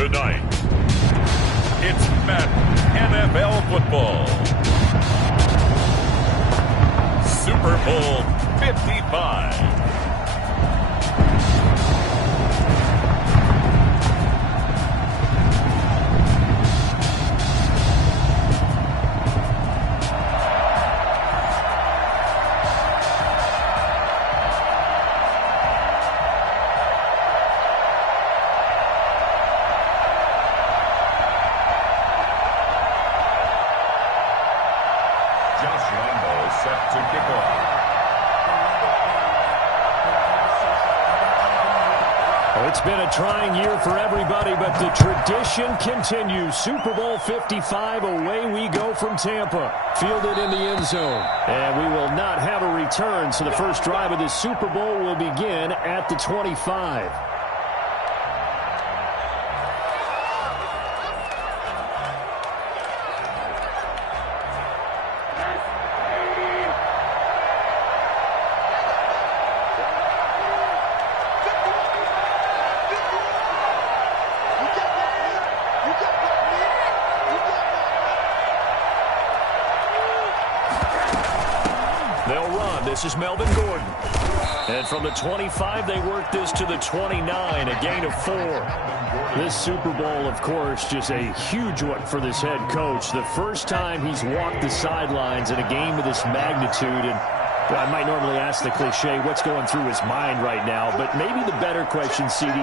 Tonight, it's Madden NFL Football. Super Bowl 55. It's been a trying year for everybody, but the tradition continues. Super Bowl 55, away we go from Tampa. Fielded in the end zone. And we will not have a return, so the first drive of this Super Bowl will begin at the 25. This is Melvin Gordon. And from the 25, they work this to the 29, a gain of 4. This Super Bowl, of course, just a huge one for this head coach. The first time he's walked the sidelines in a game of this magnitude. And I might normally ask the cliche, what's going through his mind right now? But maybe the better question, CD,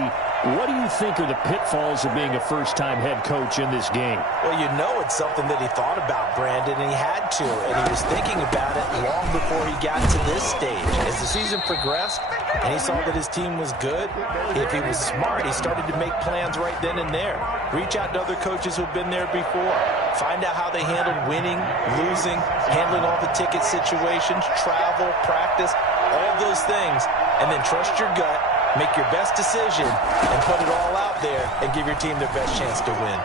what do you think are the pitfalls of being a first-time head coach in this game? Well, you know it's something that he thought about, Brandon, and he had to. And he was thinking about it long before he got to this stage. As the season progressed and he saw that his team was good, if he was smart, he started to make plans right then and there. Reach out to other coaches who've been there before. Find out how they handled winning, losing, handling all the ticket situations, travel, practice, all those things. And then trust your gut. Make your best decision and put it all out there and give your team their best chance to win.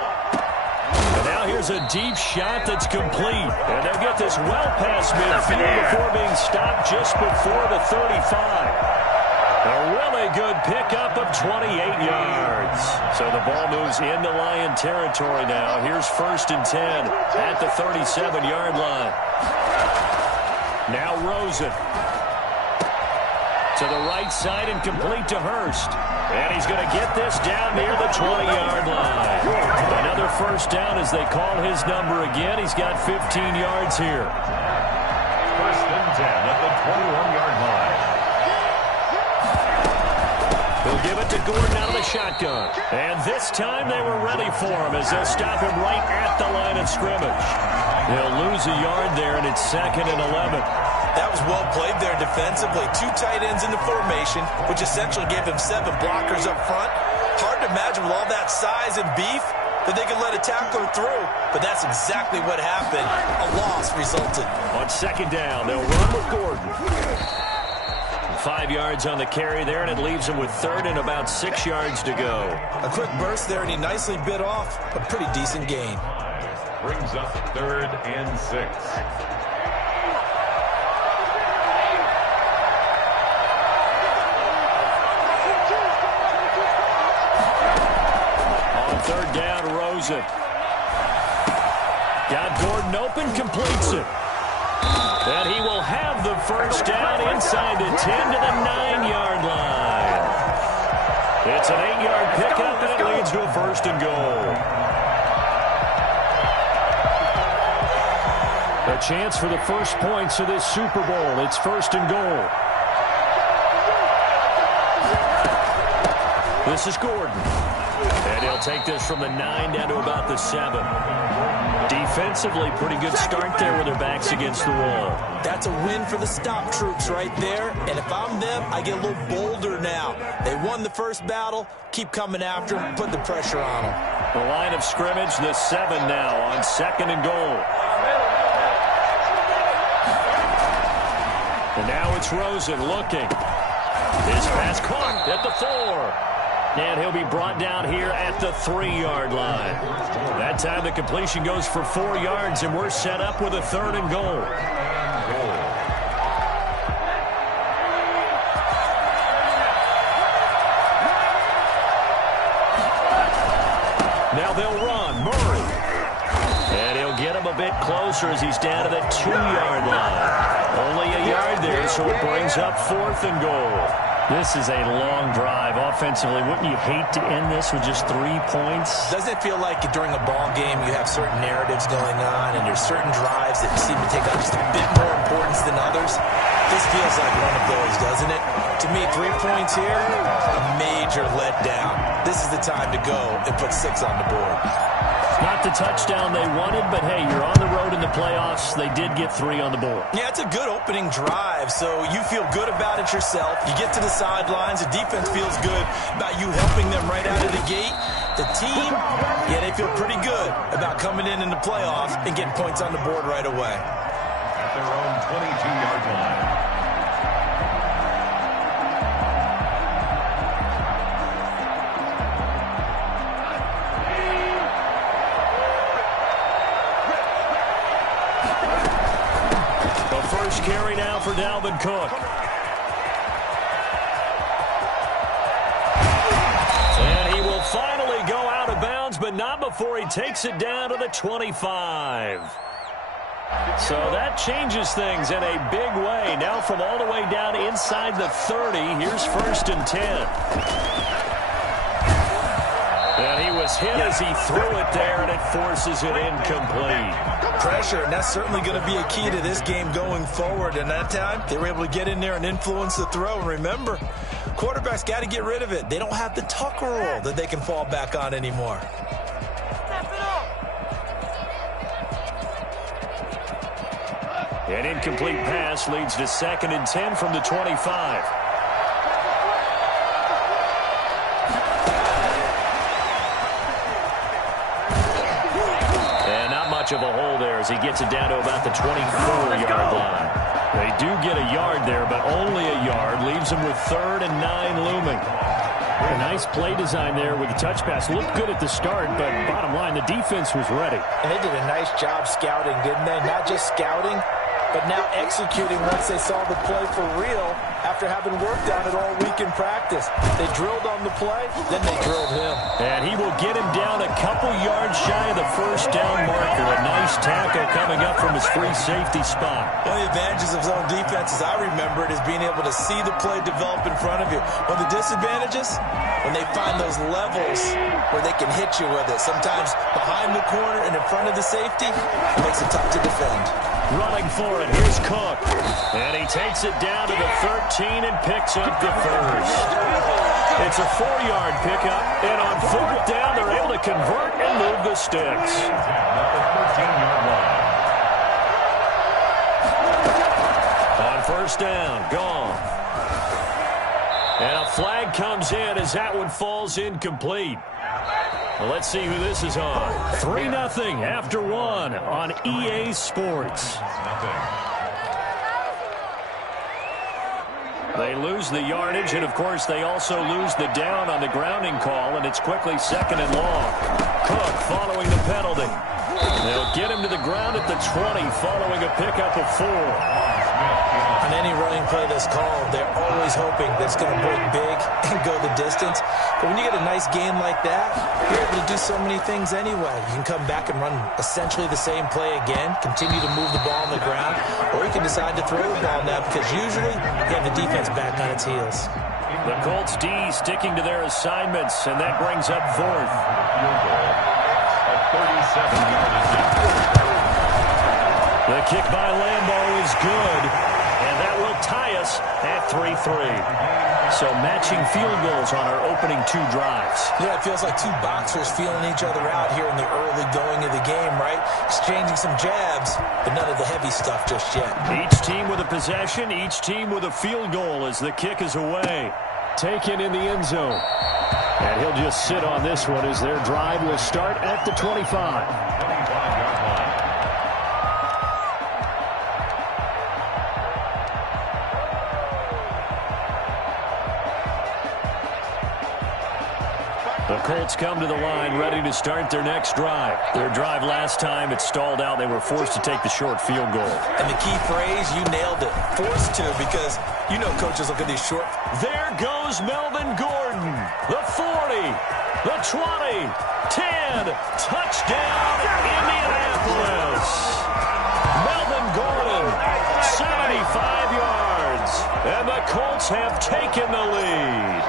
And now here's a deep shot that's complete. And they'll get this well past midfield before being stopped just before the 35. A really good pickup of 28 yards. So the ball moves into Lion territory now. Here's 1st and 10 at the 37-yard line. Now Rosen. To the right side and complete to Hurst. And he's going to get this down near the 20-yard line. Another first down as they call his number again. He's got 15 yards here. 1st and 10 at the 21-yard line. He'll give it to Gordon out of the shotgun. And this time they were ready for him as they'll stop him right at the line of scrimmage. He'll lose a yard there, and it's 2nd and 11. That was well played there defensively. 2 tight ends in the formation, which essentially gave him 7 blockers up front. Hard to imagine with all that size and beef that they could let a tackler through. But that's exactly what happened. A loss resulted. On 2nd down, they'll run with Gordon. 5 yards on the carry there, and it leaves him with 3rd and about 6 yards to go. A quick burst there, and he nicely bit off a pretty decent gain. Brings up 3rd and 6. Third down, Rosen. Got Gordon open, completes it. And he will have the first down inside the 10 to the 9-yard line. It's an 8-yard pickup, and it leads to a 1st and goal. A chance for the first points of this Super Bowl. It's 1st and goal. This is Gordon. And he'll take this from the 9 down to about the 7. Defensively, pretty good start there with their backs against the wall. That's a win for the stop troops right there. And if I'm them, I get a little bolder now. They won the first battle. Keep coming after them. Put the pressure on them. The line of scrimmage, the 7 now on 2nd and goal. And now it's Rosen looking. His pass caught at the 4. And he'll be brought down here at the 3-yard line. That time the completion goes for 4 yards, and we're set up with a 3rd and goal. Now they'll run. Murray. And he'll get him a bit closer as he's down to the 2-yard line. Only a yard there, so it brings up 4th and goal. This is a long drive offensively. Wouldn't you hate to end this with just 3 points? Doesn't it feel like during a ball game you have certain narratives going on and there's certain drives that seem to take on just a bit more importance than others? This feels like one of those, doesn't it? To me, 3 points here, a major letdown. This is the time to go and put 6 on the board. Not the touchdown they wanted, but hey, you're on the road in the playoffs. They did get 3 on the board. Yeah, it's a good opening drive, so you feel good about it yourself. You get to the sidelines. The defense feels good about you helping them right out of the gate. The team, yeah, they feel pretty good about coming in the playoffs and getting points on the board right away. At their own 22-yard line. Carry now for Dalvin Cook. And he will finally go out of bounds, but not before he takes it down to the 25. So that changes things in a big way. Now from all the way down inside the 30, here's 1st and 10. And he was hit as he threw it there, and it forces it incomplete. Pressure, and that's certainly going to be a key to this game going forward. And that time, they were able to get in there and influence the throw. And remember, quarterbacks got to get rid of it. They don't have the Tucker rule that they can fall back on anymore. An incomplete pass leads to 2nd and 10 from the 25. Of a hole there as he gets it down to about the 24-yard line. They do get a yard there, but only a yard. Leaves them with 3rd and 9 looming. A nice play design there with the touch pass. Looked good at the start, but bottom line, the defense was ready. And they did a nice job scouting, didn't they? Not just scouting, but now executing once they saw the play for real after having worked on it all week in practice. They drilled on the play, then they drilled him. And he will get him down a couple yards shy of the 1st down marker. A nice tackle coming up from his free safety spot. One of the advantages of zone defense, as I remember it, is being able to see the play develop in front of you. One of the disadvantages, when they find those levels where they can hit you with it. Sometimes behind the corner and in front of the safety, it makes it tough to defend. Running for it, here's Cook. And he takes it down to the 13 and picks up the 1st. It's a 4-yard pickup, and on 4th down, they're able to convert and move the sticks. On 1st down, gone. And a flag comes in as that one falls incomplete. Well, let's see who this is on. 3-0 after 1 on EA Sports. They lose the yardage, and, of course, they also lose the down on the grounding call, and it's quickly 2nd and long. Cook following the penalty. They'll get him to the ground at the 20 following a pickup of 4. On any running play that's called, they're always hoping that it's going to break big and go the distance. But when you get a nice gain like that, you're able to do so many things anyway. You can come back and run essentially the same play again, continue to move the ball on the ground, or you can decide to throw the ball now because usually you have the defense back on its heels. The Colts D sticking to their assignments, and that brings up 4th. A 37-yard attempt. The kick by Lambo is good, and that will tie us at 3-3. So matching field goals on our opening 2 drives. Yeah, it feels like 2 boxers feeling each other out here in the early going of the game, right? Exchanging some jabs, but none of the heavy stuff just yet. Each team with a possession, each team with a field goal as the kick is away. Taken in the end zone. And he'll just sit on this one as their drive will start at the 25. The Colts come to the line ready to start their next drive. Their drive last time, it stalled out. They were forced to take the short field goal. And the key phrase, you nailed it. Forced to, because you know coaches look at these short. There goes Melvin Gordon. The 40, the 20, 10. Touchdown, Indianapolis. Melvin Gordon, 75 yards. And the Colts have taken the lead.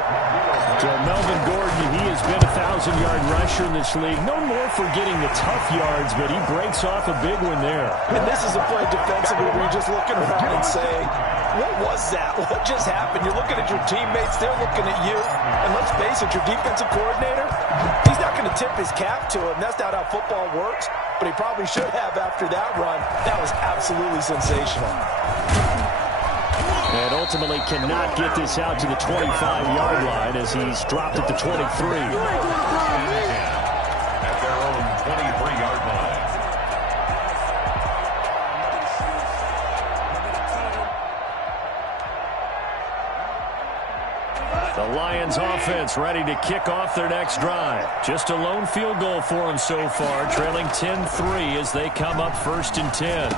So Melvin Gordon, he has been a 1,000-yard rusher in this league. Known more for getting the tough yards, but he breaks off a big one there. And this is a play defensively where you're just looking around and saying, what was that? What just happened? You're looking at your teammates. They're looking at you. And let's face it, your defensive coordinator, he's not going to tip his cap to him. That's not how football works. But he probably should have after that run. That was absolutely sensational. And ultimately cannot get this out to the 25-yard line as he's dropped at the 23. At their own 23-yard line. The Lions offense ready to kick off their next drive. Just a lone field goal for them so far, trailing 10-3 as they come up 1st and 10.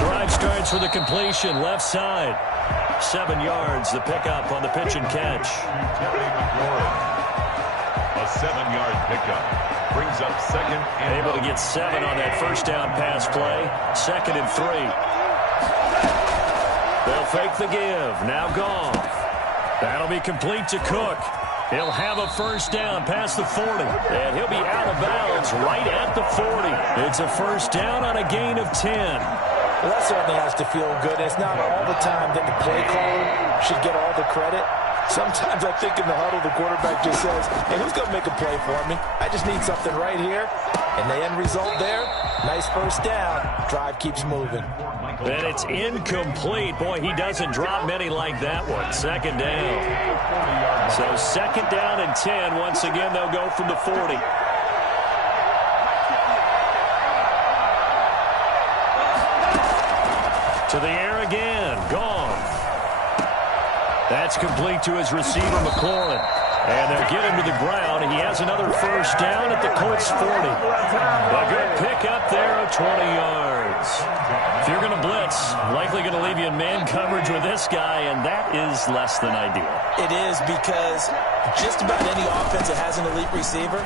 Drive starts with a completion, left side. 7 yards, the pickup on the pitch and catch. Terry McLaurin, a 7-yard pickup. Brings up 2nd and able to get 7 on that first down pass play. 2nd and 3. They'll fake the give. Now Goff. That'll be complete to Cook. He'll have a first down past the 40. And he'll be out of bounds right at the 40. It's a first down on a gain of 10. Well, that certainly has to feel good. It's not all the time that the play caller should get all the credit. Sometimes I think in the huddle, the quarterback just says, hey, who's going to make a play for me? I just need something right here. And the end result there, nice first down. Drive keeps moving. And it's incomplete. Boy, he doesn't drop many like that one. 2nd down. So 2nd down and 10. Once again, they'll go from the 40. To the air again. Goff. That's complete to his receiver, McLaurin. And they'll get him to the ground. And he has another first down at the Colts 40. A good pick up there of 20 yards. If you're going to blitz, likely going to leave you in man coverage with this guy, and that is less than ideal. It is, because just about any offense that has an elite receiver,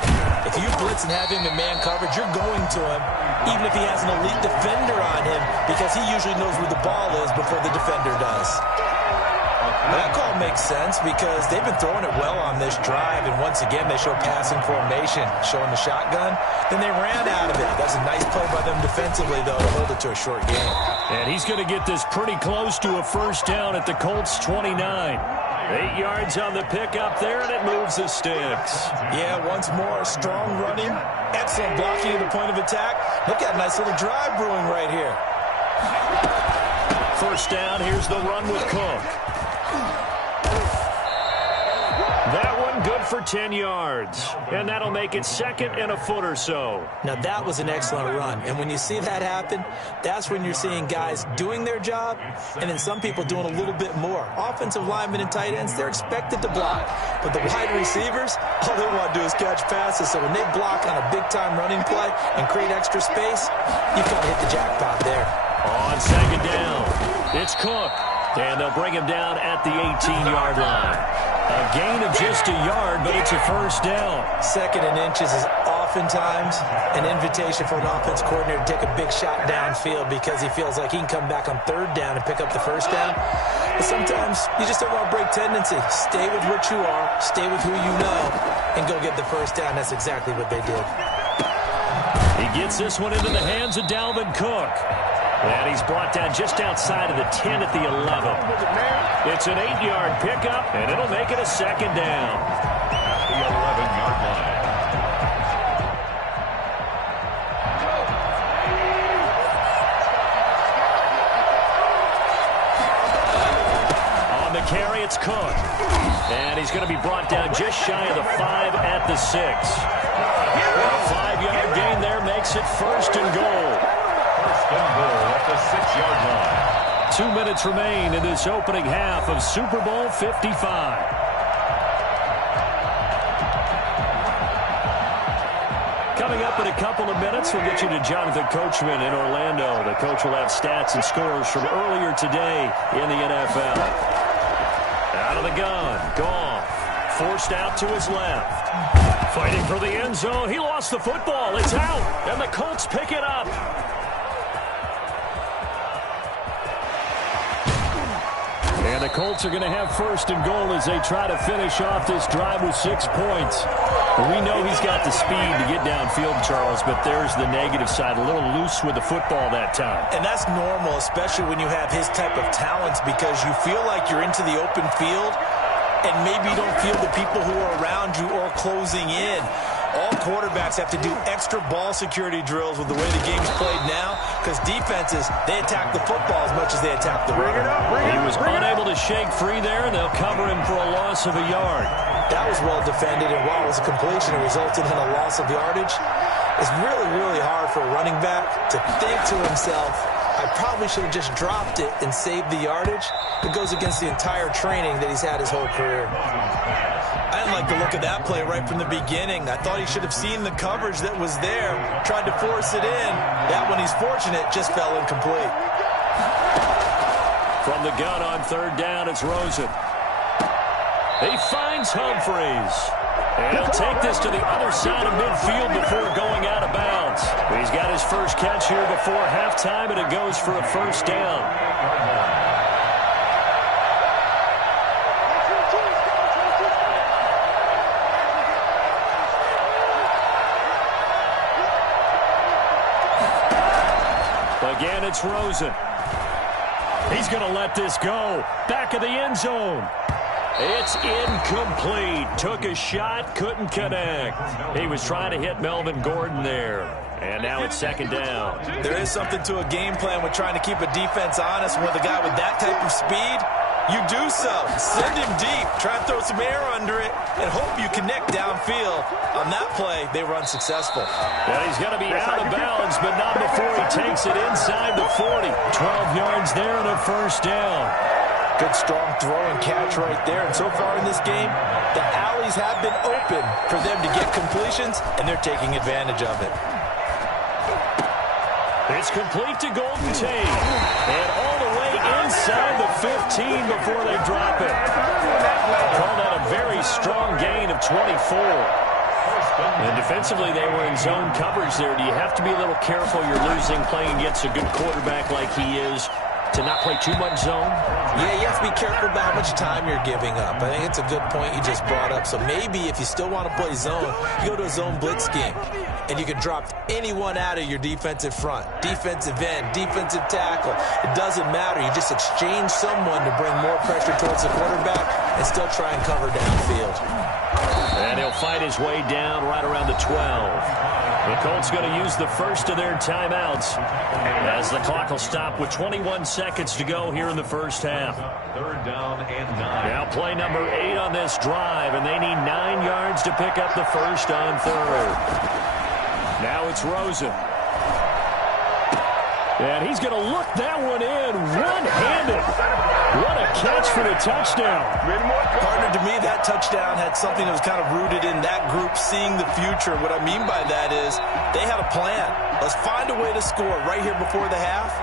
if you blitz and have him in man coverage, you're going to him, even if he has an elite defender on him, because he usually knows where the ball is before the defender does. That call makes sense because they've been throwing it well on this drive, and once again they show passing formation, showing the shotgun. Then they ran out of it. That's a nice play by them defensively, though, to hold it to a short game. And he's going to get this pretty close to a first down at the Colts 29. 8 yards on the pickup there, and it moves the sticks. Yeah, once more, strong running, excellent blocking at the point of attack. Look at a nice little drive brewing right here. First down, here's the run with Cook. That one good for 10 yards. And that'll make it 2nd and a foot or so. Now, that was an excellent run. And when you see that happen, that's when you're seeing guys doing their job and then some people doing a little bit more. Offensive linemen and tight ends, they're expected to block. But the wide receivers, all they want to do is catch passes. So when they block on a big-time running play and create extra space, you kind of hit the jackpot there. On 2nd down, it's Cook. And they'll bring him down at the 18-yard line. A gain of just a yard, but it's a first down. 2nd and inches is oftentimes an invitation for an offense coordinator to take a big shot downfield because he feels like he can come back on 3rd down and pick up the first down. But sometimes you just don't want to break tendency. Stay with what you are, stay with who you know, and go get the first down. That's exactly what they did. He gets this one into the hands of Dalvin Cook. And he's brought down just outside of the 10 at the 11. It's an 8-yard pickup, and it'll make it a 2nd down. The 11-yard line. On the carry, it's Cook. And he's going to be brought down just shy of the 5 at the 6. A 5-yard gain there makes it 1st and goal. First and goal at the 6-yard line. 2 minutes remain in this opening half of Super Bowl 55. coming up in a couple of minutes. We'll get you to Jonathan Coachman in Orlando. The coach will have stats and scores from earlier today in the NFL. Out of the gun, Goff, forced out to his left. Fighting for the end zone. He lost the football. It's out, and the Colts pick it up. And the Colts are going to have first and goal as they try to finish off this drive with 6 points. We know he's got the speed to get downfield, Charles, but there's the negative side. A little loose with the football that time. And that's normal, especially when you have his type of talents, because you feel like you're into the open field and maybe you don't feel the people who are around you or closing in. All quarterbacks have to do extra ball security drills with the way the game's played now, because defenses, they attack the football as much as they attack the runner. He was unable to shake free there, and they'll cover him for a loss of a yard. That was well defended, and while it was a completion, it resulted in a loss of yardage. It's really, really hard for a running back to think to himself, I probably should have just dropped it and saved the yardage. It goes against the entire training that he's had his whole career. I didn't like the look of that play right from the beginning. I thought he should have seen the coverage that was there, tried to force it in. That one, he's fortunate, just fell incomplete. From the gun on third down, it's Rosen. He finds Humphreys. And he'll take this to the other side of midfield before going out of bounds. He's got his first catch here before halftime, and it goes for a first down. Again, it's Rosen. He's going to let this go. Back of the end zone. It's incomplete. Took a shot, couldn't connect. He was trying to hit Melvin Gordon there. And now it's second down. There is something to a game plan with trying to keep a defense honest. With a guy with that type of speed, you do so. Send him deep. Try and throw some air under it and hope you connect downfield. On that play, they run successful. Well, he's going to be out of bounds, but not before he takes it inside the 40. 12 yards there and a first down. Good strong throw and catch right there. And so far in this game, the alleys have been open for them to get completions, and they're taking advantage of it. It's complete to Golden Tate. And all the way inside the 15 before they drop it. Call that a very strong gain of 24. And defensively, they were in zone coverage there. Do you have to be a little careful? You're losing playing against a good quarterback like he is, to not play too much zone? Yeah, you have to be careful about how much time you're giving up. I think it's a good point you just brought up. So maybe if you still want to play zone, you go to a zone blitz scheme, and you can drop anyone out of your defensive front, defensive end, defensive tackle. It doesn't matter. You just exchange someone to bring more pressure towards the quarterback and still try and cover downfield. And he'll fight his way down right around the 12. The Colts going to use the first of their timeouts as the clock will stop with 21 seconds to go here in the first half. Third down and 9. Now play number 8 on this drive, and they need 9 yards to pick up the first on third. Now it's Rosen. And he's going to look that one in one-handed. What a catch for the touchdown. Partner, to me, that touchdown had something that was kind of rooted in that group seeing the future. What I mean by that is they had a plan. Let's find a way to score right here before the half,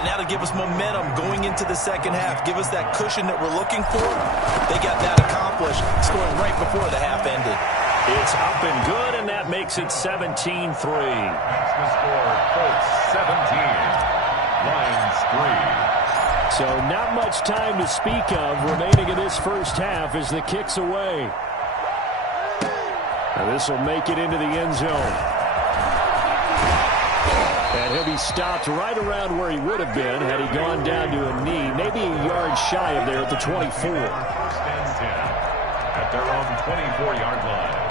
and that'll give us momentum going into the second half. Give us that cushion that we're looking for. They got that accomplished, scoring right before the half ended. It's up and good, and that makes it 17-3. That's the score. Colts 17. Lions 3. So not much time to speak of remaining in this first half as the kick's away. Now this will make it into the end zone. And he'll be stopped right around where he would have been had he gone down to a knee, maybe a yard shy of there at the 24. First and 10 at their own 24-yard line.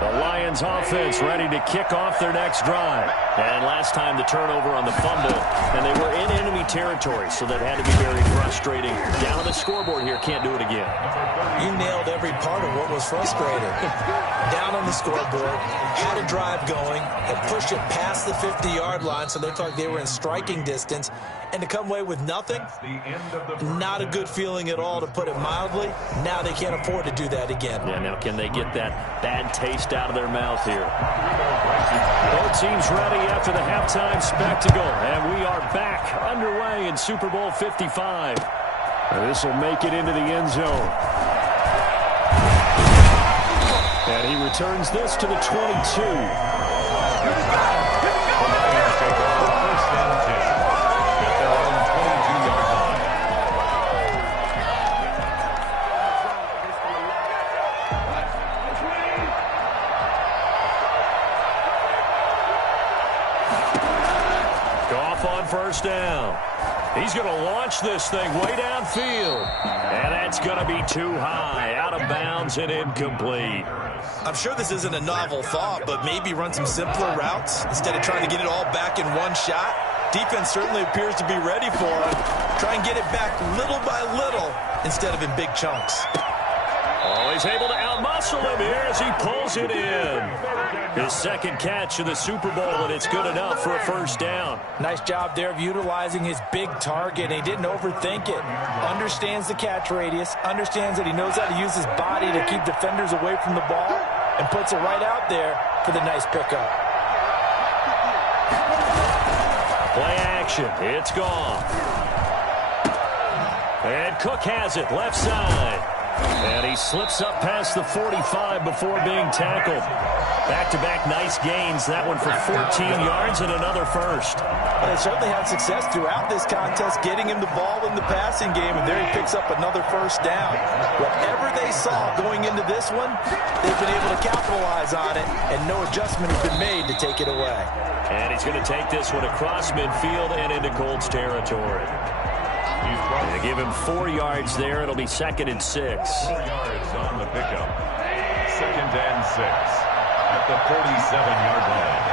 The Lions offense ready to kick off their next drive. And last time the turnover on the fumble, and they were in enemy territory, so that had to be very frustrating. Down on the scoreboard here, can't do it again. You nailed every part of what was frustrating. Down on the scoreboard, had a drive going, had pushed it past the 50-yard line, so they felt like they were in striking distance, and to come away with nothing, not a good feeling at all, to put it mildly. Now they can't afford to do that again. Yeah, now can they get that bad taste taste out of their mouth here. Both teams ready after the halftime spectacle, and we are back underway in Super Bowl 55. This will make it into the end zone. And he returns this to the 22. First down. He's going to launch this thing way downfield. And that's going to be too high, out of bounds and incomplete. I'm sure this isn't a novel thought, but maybe run some simpler routes instead of trying to get it all back in one shot. Defense certainly appears to be ready for it. Try and get it back little by little instead of in big chunks. Oh, he's able to outmuscle him here as he pulls it in. His second catch of the Super Bowl, and it's good enough for a first down. Nice job there of utilizing his big target. He didn't overthink it. Understands the catch radius, understands that he knows how to use his body to keep defenders away from the ball, and puts it right out there for the nice pickup. Play action. It's gone. And Cook has it, left side. And he slips up past the 45 before being tackled. Back-to-back nice gains. That one for 14 yards and another first. They certainly had success throughout this contest getting him the ball in the passing game, and there he picks up another first down. Whatever they saw going into this one, they've been able to capitalize on it, and no adjustment has been made to take it away. And he's going to take this one across midfield and into Colts territory. They give him 4 yards there. It'll be 2nd and 6. 4 yards on the pickup. 2nd and 6 at the 47-yard line.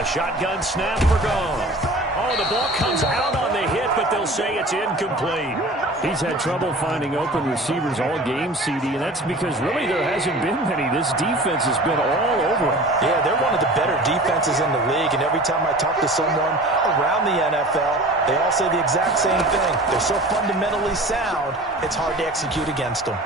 A shotgun snap for Goff. Oh, the ball comes out on the hit, but they'll say it's incomplete. He's had trouble finding open receivers all game, CD, and that's because really there hasn't been many. This defense has been all over him. Yeah, they're one of the better defenses in the league, and every time I talk to someone around the NFL, they all say the exact same thing. They're so fundamentally sound, it's hard to execute against them.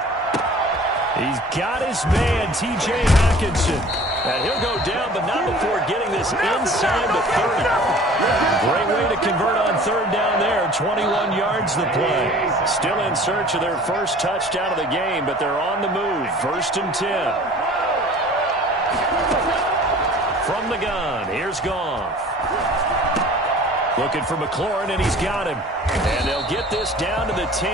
He's got his man, T.J. Hockenson. And he'll go down, but not before getting this inside the 30. Great way to convert on third down there. 21 yards the play. Still in search of their first touchdown of the game, but they're on the move. 1st and 10. From the gun, here's Goff. Looking for McLaurin, and he's got him. And they'll get this down to the 10.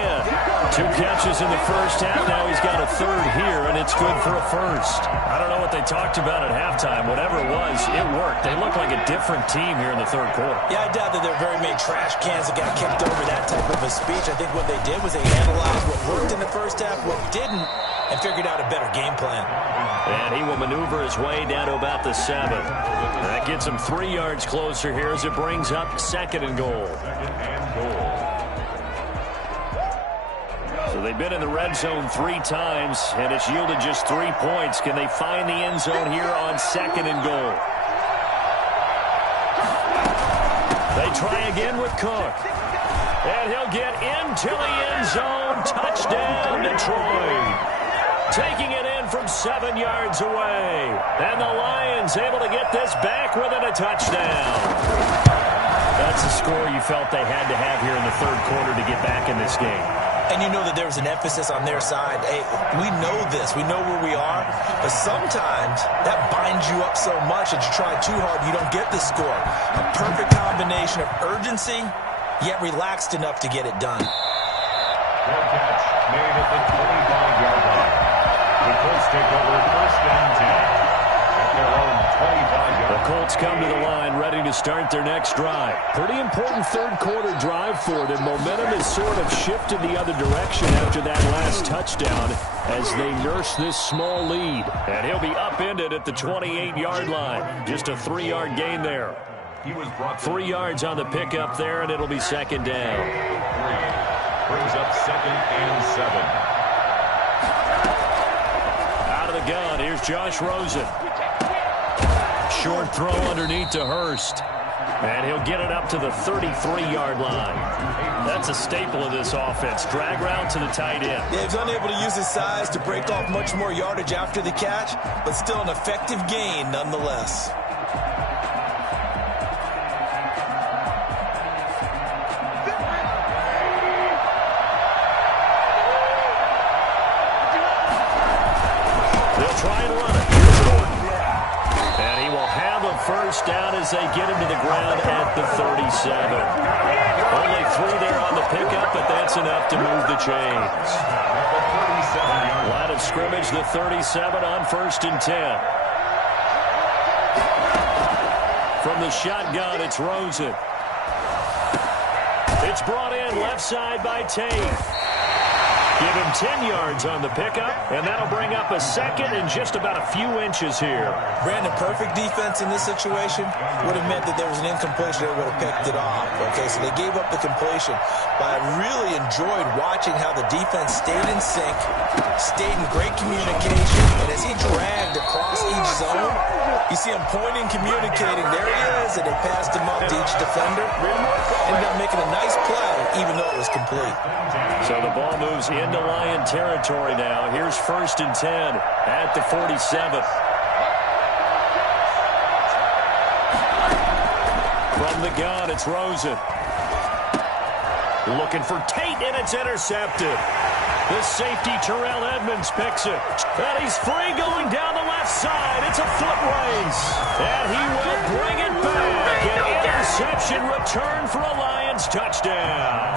2 catches in the first half. Now he's got a third here, and it's good for a first. I don't know what they talked about at halftime. Whatever it was, it worked. They look like a different team here in the third quarter. Yeah, I doubt that there are very many trash cans that got kicked over that type of a speech. I think what they did was they analyzed what worked in the first half, what didn't, and figured out a better game plan. And he will maneuver his way down to about the 7. That gets him 3 yards closer here as it brings up 2nd and goal. So they've been in the red zone 3 times, and it's yielded just 3 points. Can they find the end zone here on 2nd and goal? They try again with Cook. And he'll get into the end zone. Touchdown, Detroit. Taking it in from 7 yards away. And the Lions able to get this back within a touchdown. That's the score you felt they had to have here in the third quarter to get back in this game. And you know that there was an emphasis on their side. Hey, we know this. We know where we are. But sometimes that binds you up so much that you try too hard, you don't get the score. A perfect combination of urgency, yet relaxed enough to get it done. Good catch made at the 25-yard line. The Colts take over 1st and 10 at their own 25-yard line. The Colts come to the line ready to start their next drive. Pretty important third quarter drive for them. Momentum has sort of shifted the other direction after that last touchdown as they nurse this small lead. And he'll be upended at the 28-yard line. Just a 3-yard gain there. He was brought 3 yards on the pickup there, and it'll be 2nd down. 3. Brings up 2nd and 7. Out of the gun, here's Josh Rosen. Short throw underneath to Hurst. And he'll get it up to the 33-yard line. That's a staple of this offense. Drag route to the tight end. Yeah, he's unable to use his size to break off much more yardage after the catch, but still an effective gain nonetheless. They'll try and run it. Here's Gordon. And he will have a first down as they get him to the ground at the 37. Only 3 there on the pickup, but that's enough to move the chains. Line of scrimmage, the 37 on 1st and 10. From the shotgun, it's Rosen. It's brought in left side by Tate. Give him 10 yards on the pickup, and that'll bring up a second and just about a few inches here. Brandon, perfect defense in this situation would have meant that there was an incompletion that would have picked it off. Okay, so they gave up the completion. But I really enjoyed watching how the defense stayed in sync, stayed in great communication, and as he dragged across each zone, you see him pointing, communicating. There he is, and they passed him up to each defender. Ended up making a nice play, even though it was complete. So the ball moves into Lion territory now. Here's 1st and 10 at the 47. From the gun, it's Rosen. Looking for Tate, and it's intercepted. The safety, Terrell Edmonds, picks it. And he's free going down the left side. It's a foot race. And he will bring it back. An interception return for a Lions touchdown.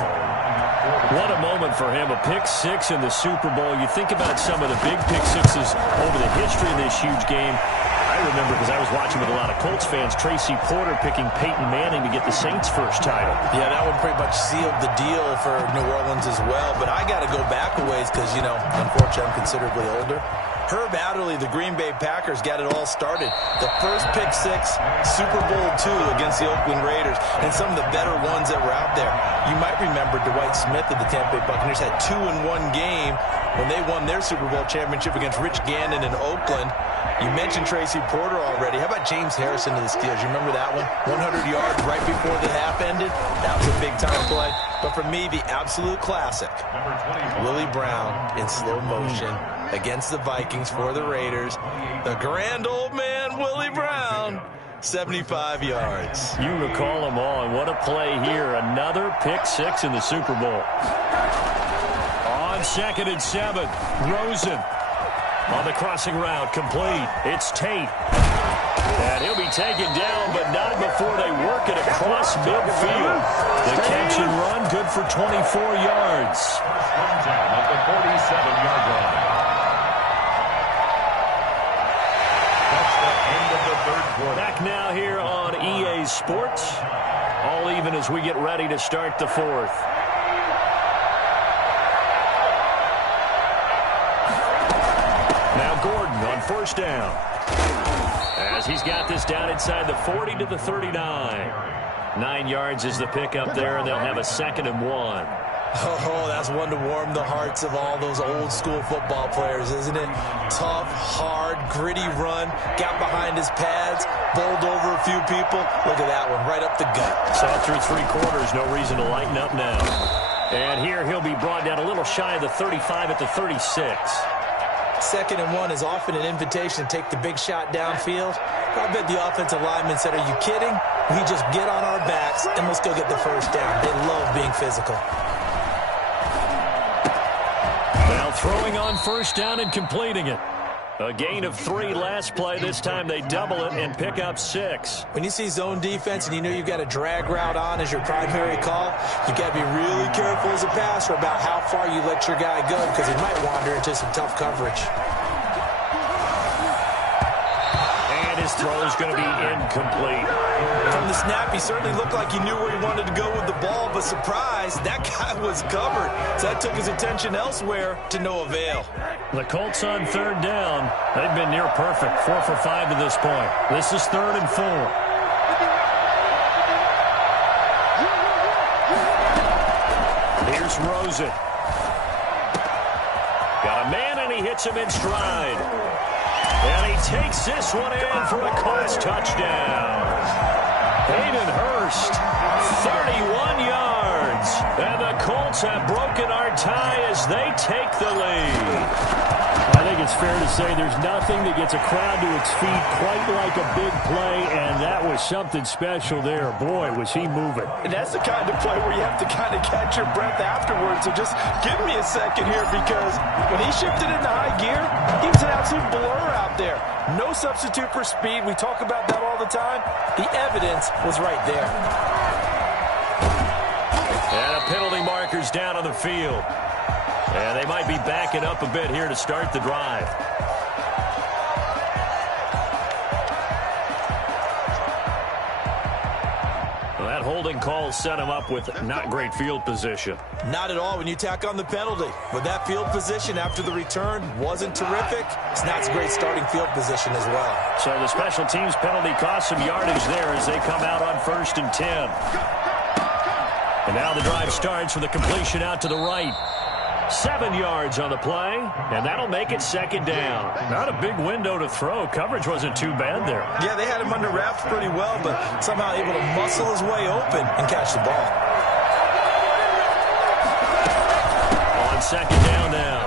What a moment for him, a pick six in the Super Bowl. You think about some of the big pick sixes over the history of this huge game. I remember, because I was watching with a lot of Colts fans, Tracy Porter picking Peyton Manning to get the Saints' first title. Yeah, that one pretty much sealed the deal for New Orleans as well. But I got to go back a ways because, you know, unfortunately I'm considerably older. Herb Adderley, the Green Bay Packers, got it all started. The first pick six, Super Bowl II against the Oakland Raiders, and some of the better ones that were out there. You might remember Dwight Smith of the Tampa Bay Buccaneers had 2-in-1 game when they won their Super Bowl championship against Rich Gannon in Oakland. You mentioned Tracy Porter already. How about James Harrison to the Steelers? You remember that one? 100 yards right before the half ended. That was a big-time play. But for me, the absolute classic, Willie Brown in slow motion against the Vikings for the Raiders. The grand old man, Willie Brown, 75 yards. You recall them all, and what a play here. Another pick six in the Super Bowl. On 2nd and 7, Rosen. On the crossing route, complete. It's Tate. And he'll be taken down, but not before they work it across midfield. The catch and run, good for 24 yards. First down at the 47-yard line. That's the end of the third quarter. Back now here on EA Sports. All even as we get ready to start the fourth. Now Gordon on 1st down. As he's got this down inside the 40 to the 39. 9 yards is the pickup there, and they'll have a 2nd and 1. Oh, that's one to warm the hearts of all those old school football players, isn't it? Tough, hard, gritty run, got behind his pads, bowled over a few people. Look at that one, right up the gut. Saw through 3 quarters, no reason to lighten up now. And here he'll be brought down a little shy of the 35 at the 36. 2nd and 1 is often an invitation to take the big shot downfield. I bet the offensive lineman said, are you kidding? We just get on our backs and let's go get the first down. They love being physical. Now throwing on 1st down and completing it. A gain of 3 last play. This time they double it and pick up 6. When you see zone defense and you know you've got a drag route on as your primary call, you've got to be really careful as a passer about how far you let your guy go because he might wander into some tough coverage. And his throw is going to be incomplete. From the snap, he certainly looked like he knew where he wanted to go with the ball, but surprise, that guy was covered. So that took his attention elsewhere to no avail. The Colts on 3rd down. They've been near perfect. 4 for 5 to this point. This is 3rd and 4. Here's Rosen. Got a man, and he hits him in stride. And he takes this one in for a Colts touchdown. Hayden Hurst, 31 yards. And the Colts have broken our tie as they take the lead. I think it's fair to say there's nothing that gets a crowd to its feet quite like a big play, and that was something special there. Boy, was he moving. And that's the kind of play where you have to kind of catch your breath afterwards. So just give me a second here, because when he shifted into high gear, he was an absolute blur out there. No substitute for speed. We talk about that all the time. The evidence was right there. And a penalty marker's down on the field. And they might be backing up a bit here to start the drive. Well, that holding call set him up with not great field position. Not at all when you tack on the penalty. But that field position after the return wasn't terrific. It's not a great starting field position as well. So the special teams penalty cost some yardage there as they come out on 1st and 10. And now the drive starts with a completion out to the right. 7 yards on the play, and that'll make it 2nd down. Not a big window to throw. Coverage wasn't too bad there. Yeah, they had him under wraps pretty well, but somehow able to muscle his way open and catch the ball. On 2nd down now,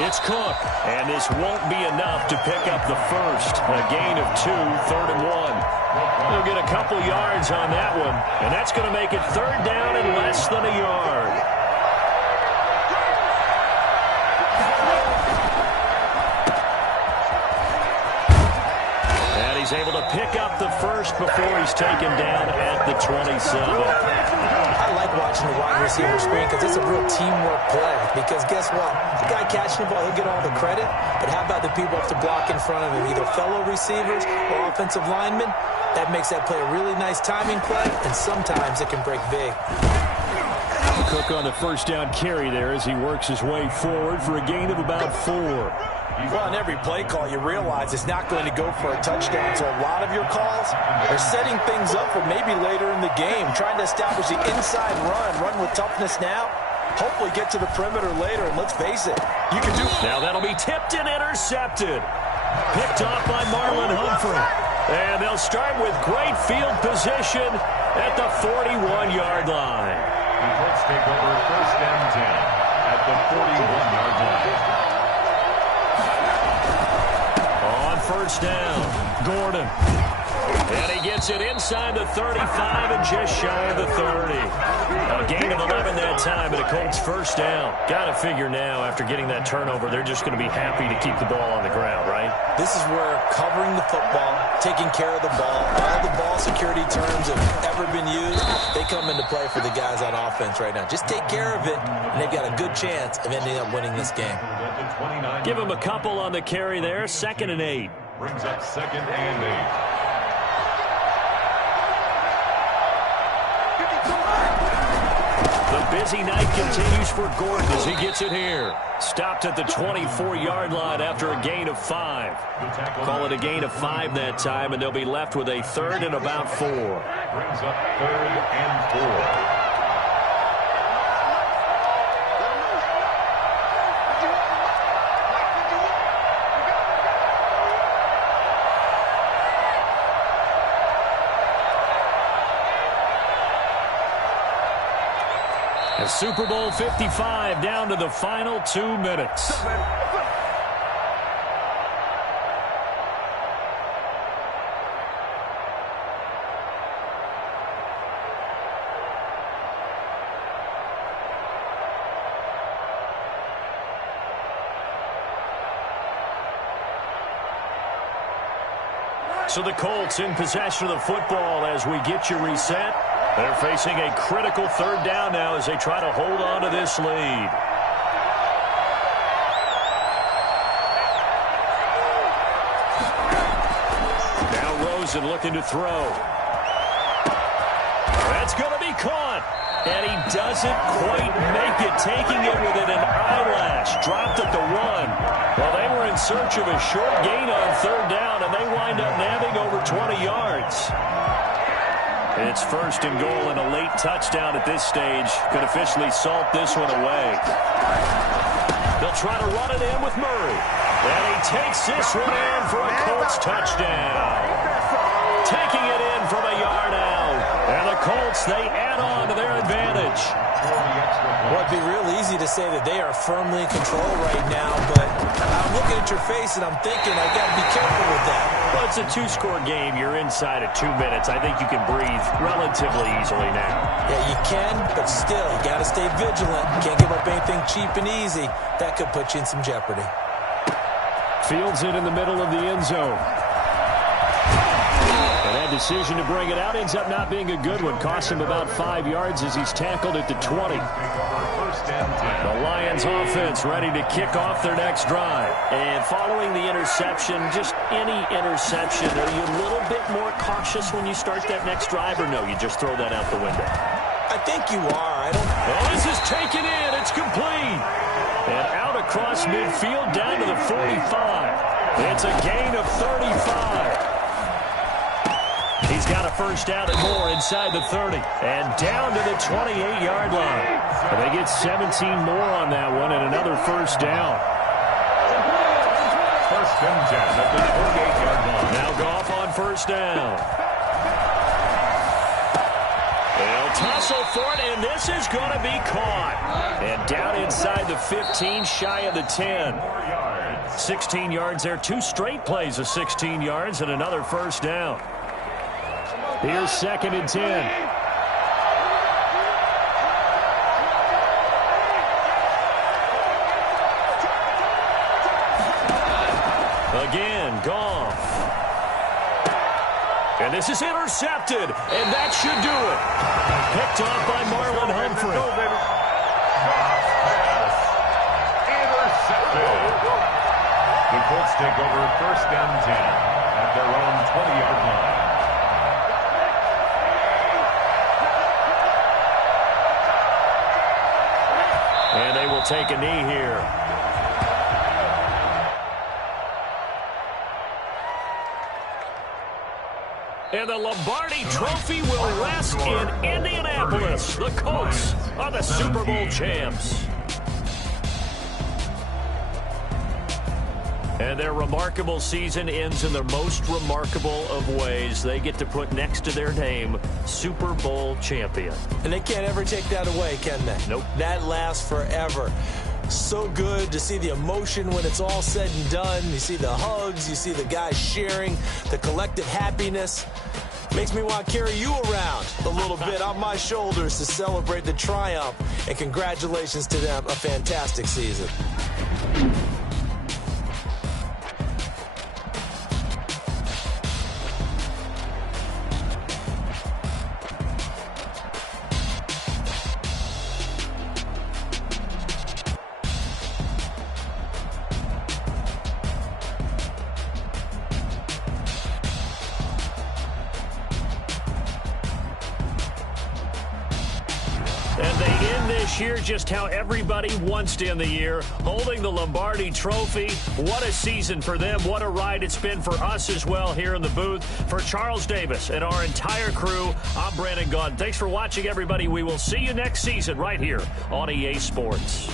it's Cook, and this won't be enough to pick up the first. A gain of 2, 3rd and 1. They'll get a couple yards on that one, and that's going to make it 3rd down and less than a yard. He's able to pick up the first before he's taken down at the 27. I like watching the wide receiver screen because it's a real teamwork play. Because guess what? The guy catching the ball, he'll get all the credit. But how about the people up to block in front of him, either fellow receivers or offensive linemen? That makes that play a really nice timing play, and sometimes it can break big. Cook on the 1st down carry there as he works his way forward for a gain of about 4. Well, on every play call, you realize it's not going to go for a touchdown. So a lot of your calls are setting things up for maybe later in the game, trying to establish the inside run with toughness now. Hopefully get to the perimeter later, and let's face it, you can do... Now that'll be tipped and intercepted. Picked off by Marlon Humphrey. And they'll start with great field position at the 41-yard line. The Colts take over 1st and 10 at the 41-yard line. 1st down, Gordon. And he gets it inside the 35 and just shy of the 30. A gain of 11 that time, and a Colts 1st down. Got to figure now, after getting that turnover, they're just going to be happy to keep the ball on the ground, right? This is where covering the football, taking care of the ball, all the ball security terms have ever been used, they come into play for the guys on offense right now. Just take care of it, and they've got a good chance of ending up winning this game. Give him a couple on the carry there, 2nd and 8. Brings up 2nd and 8. The busy night continues for Gordon as he gets it here. Stopped at the 24-yard line after a gain of 5. Call it a gain of 5 that time, and they'll be left with a 3rd and about 4. Brings up 3rd and 4. Super Bowl 55 down to the final 2 minutes. So the Colts in possession of the football as we get you reset. They're facing a critical 3rd down now as they try to hold on to this lead. Now Rosen looking to throw. That's going to be caught. And he doesn't quite make it, taking it within an eyelash. Dropped at the 1. Well, they were in search of a short gain on 3rd down, and they wind up nabbing over 20 yards. It's 1st and goal, and a late touchdown at this stage could officially salt this one away. They'll try to run it in with Murray. And he takes this one in for a Colts touchdown. Taking it in from a yard out. And the Colts, they add on to their advantage. Well, it'd be real easy to say that they are firmly in control right now, but I'm looking at your face and I'm thinking I've got to be careful with that. Well, it's a two-score game. You're inside of 2 minutes. I think you can breathe relatively easily now. Yeah, you can, but still, you got to stay vigilant. Can't give up anything cheap and easy. That could put you in some jeopardy. Fields it in the middle of the end zone. And that decision to bring it out ends up not being a good one. Cost him about 5 yards as he's tackled at the 20. The Lions offense ready to kick off their next drive. And following the interception, just any interception, are you a little bit more cautious when you start that next drive, or no, you just throw that out the window? I think you are. Well, this is taken in. It's complete. And out across midfield down to the 45. It's a gain of 35. He's got a first down and more inside the 30. And down to the 28-yard line. And they get 17 more on that one and another first down. First and 10 at the 28-yard line. Now Goff on first down. They'll tussle for it, and this is going to be caught. And down inside the 15, shy of the 10. 16 yards there. 2 straight plays of 16 yards and another first down. Here's 2nd and 10. Again, Goff. And this is intercepted, and that should do it. Picked off by Marlon Humphrey. Intercepted. The Colts take over first and 10 at their own 20-yard line. And they will take a knee here. And the Lombardi Trophy will rest in Indianapolis. The Colts are the Super Bowl champs. And their remarkable season ends in the most remarkable of ways. They get to put next to their name, Super Bowl champion. And they can't ever take that away, can they? Nope. That lasts forever. So good to see the emotion when it's all said and done. You see the hugs, you see the guys sharing, the collective happiness. Makes me want to carry you around a little bit on my shoulders to celebrate the triumph. And congratulations to them, a fantastic season. And they end this year just how everybody wants to end the year, holding the Lombardi Trophy. What a season for them. What a ride it's been for us as well here in the booth. For Charles Davis and our entire crew, I'm Brandon Gaudin. Thanks for watching, everybody. We will see you next season right here on EA Sports.